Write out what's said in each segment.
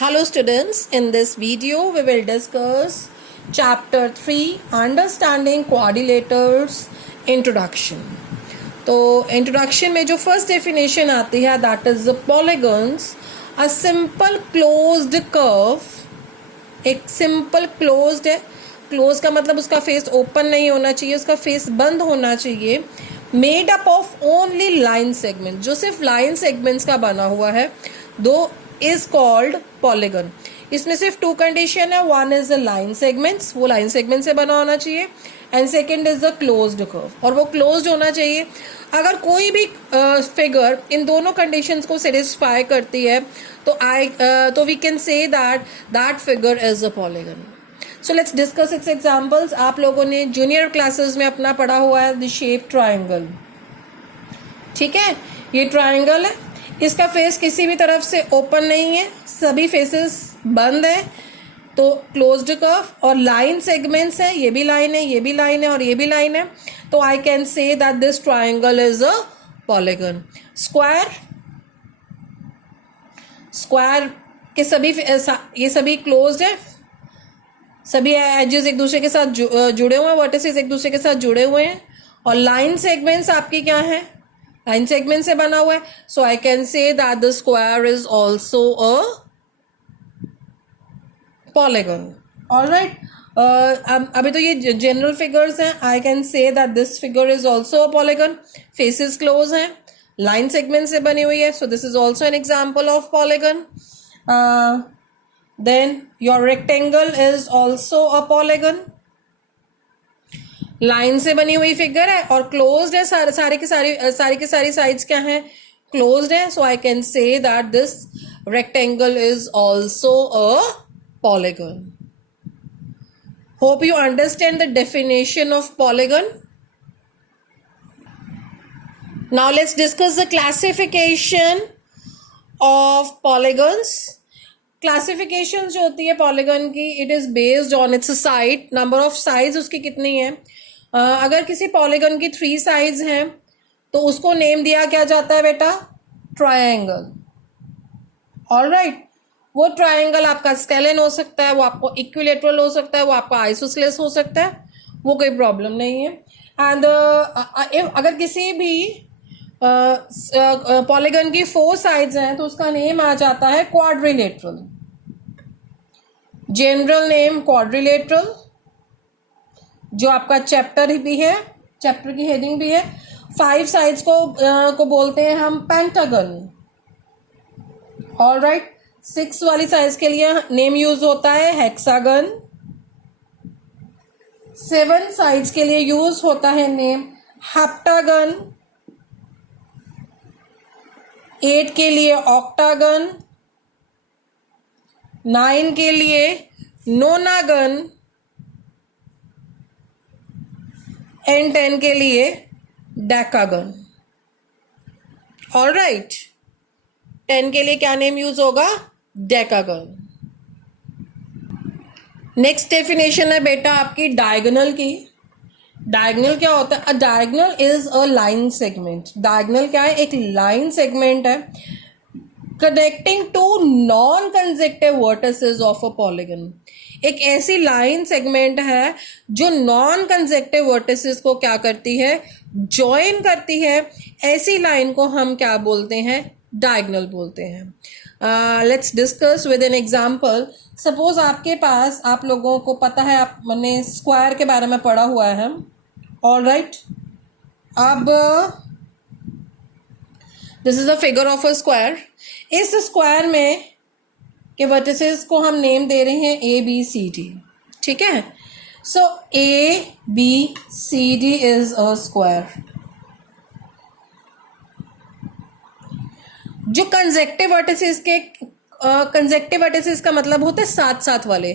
Hello students, in this video we will discuss chapter 3 understanding quadrilaters introduction. तो introduction में जो first definition आती है that is the polygons, a simple closed curve. एक simple closed है, close का मतलब उसका face open नहीं होना चाहिए, उसका face बंद होना चाहिए, made up of only line segment, जो सिर्फ line segments का बना हुआ है, दो is called polygon. इसमें सिर्फ टू कंडीशन है, one is the line segments, वो लाइन सेगमेंट से बना होना चाहिए, and second is the closed curve, और वो क्लोज्ड होना चाहिए. अगर कोई भी फिगर इन दोनों कंडीशंस को सेटिस्फाई करती है तो we can say that figure is a polygon. So let's discuss its examples. आप लोगों ने जूनियर क्लासेस में अपना पढ़ा हुआ है द शेप ट्राइंगल. ठीक है, ये ट्राइंगल है, इसका फेस किसी भी तरफ से ओपन नहीं है, सभी फेसेस बंद है, तो क्लोज्ड कर्व, और लाइन सेगमेंट्स है, ये भी लाइन है, ये भी लाइन है और ये भी लाइन है, तो आई can say that this triangle is a polygon. Square के सभी ये सभी क्लोज्ड है, सभी एजेस एक दूसरे के साथ जुड़े हुए हैं, वर्टिसेस एक दूसरे के साथ जुड़े हुए हैं, और लाइन सेगमेंट्स आपकी क्या है, लाइन सेगमेंट से बना हुआ है, so I can say that the square is also a polygon. Alright, अभी तो ये जनरल फिगर्स हैं. I can say that this figure is also a polygon. Faces close हैं, लाइन सेगमेंट से बनी हुई है, so this is also an example of polygon. Then your rectangle is also a polygon. Line से बनी हुई figure है और क्लोज्ड है, सारी की सारी साइड्स क्या हैं, क्लोज्ड है, so I can say that this rectangle is also a polygon. Hope you understand the definition of polygon. Now let's discuss the classification of polygons. Classification जो होती है पॉलीगन की, it is based on its side, number of sides उसकी कितनी है. अगर किसी polygon की 3 साइड्स हैं तो उसको नेम दिया क्या जाता है बेटा, ट्रायंगल. ऑलराइट, वो ट्रायंगल आपका स्केलेन हो सकता है, वो आपको इक्विलेटरल हो सकता है, वो आपका आइसोसेलेस हो सकता है, वो कोई प्रॉब्लम नहीं है. एंड अगर किसी भी पॉलीगन की 4 साइड्स हैं तो उसका नेम आ जाता है क्वाड्रिलेटरल. जनरल नेम क्वाड्रिलेटरल, जो आपका चैप्टर भी है, चैप्टर की हेडिंग भी है. 5 साइड्स को बोलते हैं हम पेंटागन. ऑलराइट, 6 वाली साइज के लिए नेम यूज होता है हेक्सागन. 7 साइड्स के लिए यूज होता है नेम हेप्टागन. 8 के लिए ऑक्टागन. 9 के लिए नोनागन. एंड 10 के लिए डेकागन. ऑलराइट, 10 के लिए क्या नेम यूज होगा, डेकागन. नेक्स्ट डेफिनेशन है बेटा आपकी डायगोनल की. डायगोनल क्या होता है, a diagonal is a line segment. Diagonal क्या है, एक लाइन सेगमेंट है connecting two non consecutive vertices of a polygon. एक ऐसी लाइन सेगमेंट है जो नॉन कंसेक्टिव वर्टिसेस को क्या करती है, ज्वाइन करती है. ऐसी लाइन को हम क्या बोलते हैं, डायगोनल बोलते हैं. Let's discuss with an example. Suppose आपके पास, आप लोगों को पता है, आपने स्क्वायर के बारे में पढ़ा हुआ है. ऑलराइट, अब this is a figure of a square. इस स्क्वायर में के वर्टिसेस को हम नेम दे रहे हैं ए बी सी डी. ठीक है, so A B C D is a square. जो कंसेक्टिव वर्टिसेस का मतलब होता है साथ साथ वाले.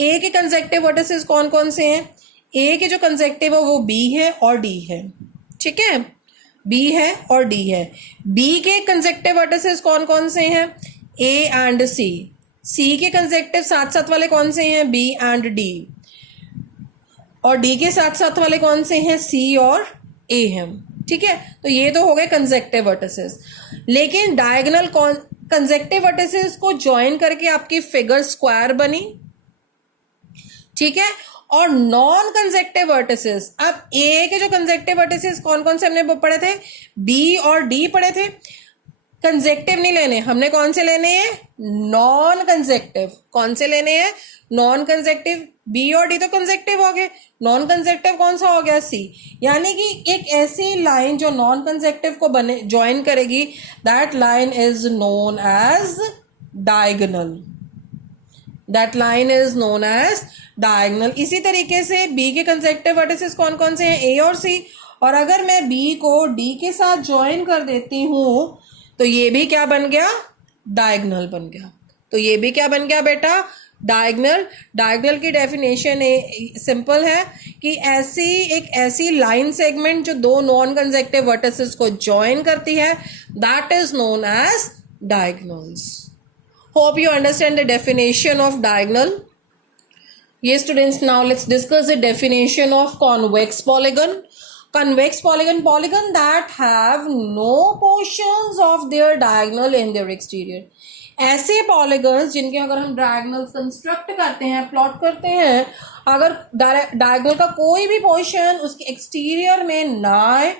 ए के कंसेक्टिव वर्टिसेस कौन कौन से हैं, ए के जो कंसेक्टिव है वो बी है और डी है. ठीक है, बी है और डी है. बी के कंसेक्टिव वर्टिसेस कौन कौन से हैं, ए एंड सी. सी के कंसेक्टिव साथ साथ वाले कौन से हैं, बी एंड डी. और डी के साथ साथ वाले कौन से हैं, सी और ए हैं. ठीक है, तो ये तो हो गए कंसेक्टिव वर्टिसेस. लेकिन डायगोनल कंसेक्टिव वर्टिसेस को ज्वाइन करके आपकी फिगर स्क्वायर बनी, ठीक है। और नॉन कंसेक्टिव वर्टिसेस, अब ए के जो कंसेक्टिव वर्टिसेस कौन कौन से हमने पढ़े थे, बी और डी पढ़े थे। कंसेक्टिव नहीं लेने, हमने कौन से लेने हैं, नॉन कंसेक्टिव। कौन से लेने हैं, नॉन कंसेक्टिव। बी और डी तो कंसेक्टिव हो गए, नॉन कंसेक्टिव कौन सा हो गया, सी। यानी कि एक ऐसी लाइन जो नॉन कंसेक्टिव को बने ज्वाइन करेगी, that line is known as diagonal. That line is known as diagonal. इसी तरीके से बी के कंसेक्टिव वर्टिसेस कौन कौन से हैं, ए और सी। और अगर मैं बी को डी के साथ ज्वाइन कर देती हूं तो ये भी क्या बन गया, डायगोनल बन गया। तो ये भी क्या बन गया बेटा, डायगोनल। डायगोनल की डेफिनेशन सिंपल है कि एक ऐसी लाइन सेगमेंट जो दो नॉन कंसेक्टिव वर्टिसेस को ज्वाइन करती है, that is known as diagonals. Hope you understand the definition of diagonal. Yes students, now let's discuss the definition of convex polygon. Convex polygon that have no portions of their diagonal in their exterior. ऐसे polygons जिनके अगर हम diagonals construct करते हैं, plot करते हैं, अगर diagonal का कोई भी portion उसके exterior में ना आए,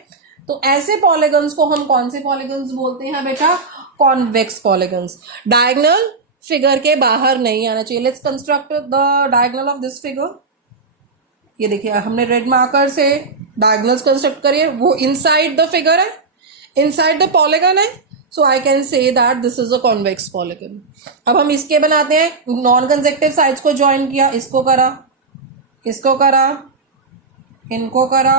तो ऐसे polygons को हम कौन से polygons बोलते हैं बेटा, convex polygons. Diagonal फिगर के बाहर नहीं आना चाहिए। Let's construct the diagonal of this figure. ये देखिए हमने रेड मार्कर से डायगोनल्स कंस्ट्रक्ट करिए, वो इनसाइड द फिगर है, इनसाइड द पॉलीगन है। So I can say that this is a convex polygon. अब हम इसके बनाते हैं, नॉन कंसेक्टिव साइड्स को ज्वाइन किया, इसको करा, इसको करा, इनको करा,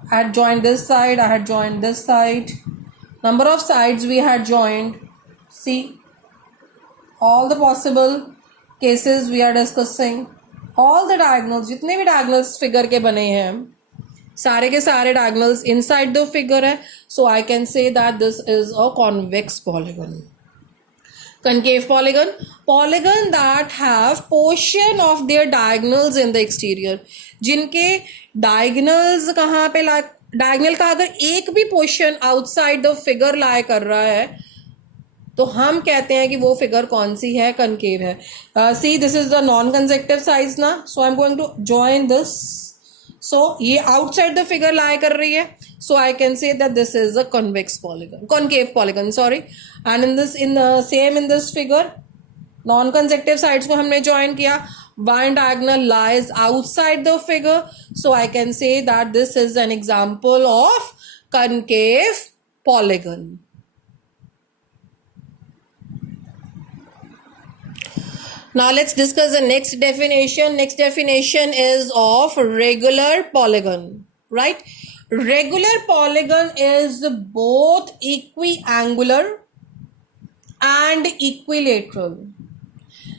I had joined this side, I had joined this side. Number of sides we had joined. See, all the possible cases we are discussing. All the diagonals, जितने भी diagonals figure के बने हैं, सारे के सारे diagonals inside the figure है. So I can say that this is a convex polygon. Concave polygon, polygon that have portion of their diagonals in the exterior. जिनके diagonals कहाँ पे ला, diagonal का अगर एक भी portion outside the figure lie कर रहा है, तो हम कहते हैं कि वो फिगर कौन सी है, कनकेव है. See this is the non consecutive साइज ना, so I am going to join this. So ये आउटसाइड द फिगर लाई कर रही है, so I can say that this is a convex polygon, concave polygon, sorry. And in this, in same in this figure, non consecutive sides को हमने join किया, one diagonal lies outside the figure, so I can say that this is an example of concave polygon. Now let's discuss the next definition. Next definition is of regular polygon, right? Regular polygon is both equiangular and equilateral.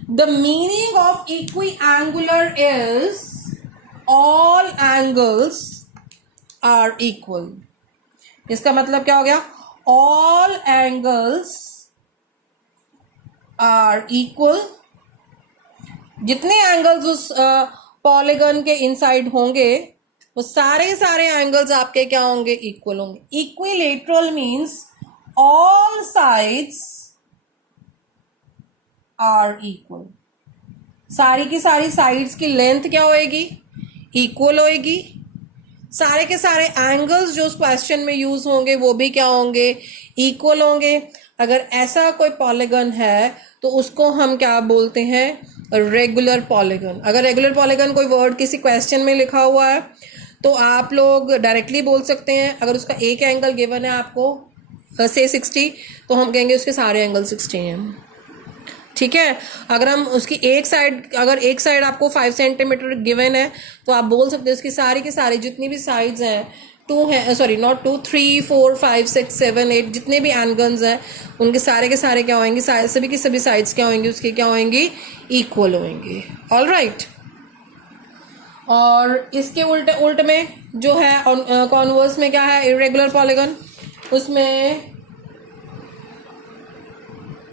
The meaning of equiangular is all angles are equal. इसका मतलब क्या हो गया? All angles are equal. जितने angles उस polygon के inside होंगे, वो सारे सारे एंगल्स आपके क्या होंगे? इक्वल होंगे. Equilateral means all sides are equal. सारी की सारी साइड्स की लेंथ क्या होएगी? इक्वल होएगी. सारे के सारे एंगल्स जो उस क्वेश्चन में यूज होंगे वो भी क्या होंगे? इक्वल होंगे. अगर ऐसा कोई पॉलीगन है तो उसको हम क्या बोलते हैं? Regular polygon. अगर रेगुलर पॉलीगन कोई वर्ड किसी क्वेश्चन में लिखा हुआ है तो आप लोग डायरेक्टली बोल सकते हैं. अगर उसका एक एंगल गिवन है आपको से 60, तो हम कहेंगे उसके सारे एंगल 60 हैं. ठीक है. अगर हम उसकी एक साइड आपको 5 सेंटीमीटर गिवन है तो आप बोल सकते हैं उसकी सारी की सारी जितनी भी साइड्स हैं, 2 है, सॉरी नॉट 2, 3, 4, 5, 6, 7, 8 जितने भी एंगल्स हैं उनके सारे के सारे क्या होंगे? सभी की सभी साइड्स क्या होंगी? उसके क्या होंगी? इक्वल होंगे. All right. और इसके उल्ट में जो है कॉन्वर्स में क्या है? Irregular polygon. उसमें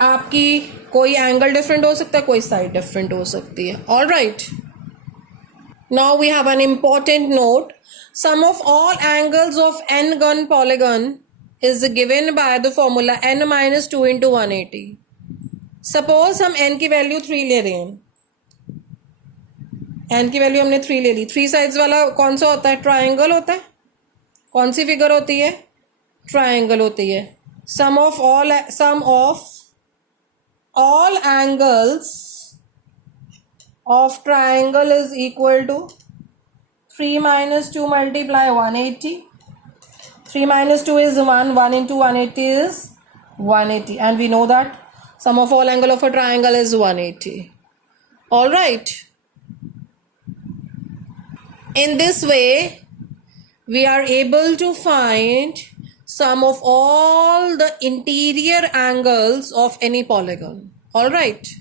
आपकी कोई एंगल डिफरेंट हो सकता है, कोई साइड डिफरेंट हो सकती है. All right. Now we have an important note. Sum of all angles of n-gon polygon is given by the formula n minus 2 into 180. Suppose हम n की वैल्यू 3 ले रहे हैं, n की वैल्यू हमने 3 ले ली. 3 साइड्स वाला कौन सा होता है? ट्राइंगल होता है. कौन सी फिगर होती है? ट्राइंगल होती है. Sum of all angles of triangle is equal to 3 minus 2 multiply 180. 3 minus 2 is 1. 1 into 180 is 180. And we know that sum of all angle of a triangle is 180. Alright. In this way, we are able to find sum of all the interior angles of any polygon. Alright.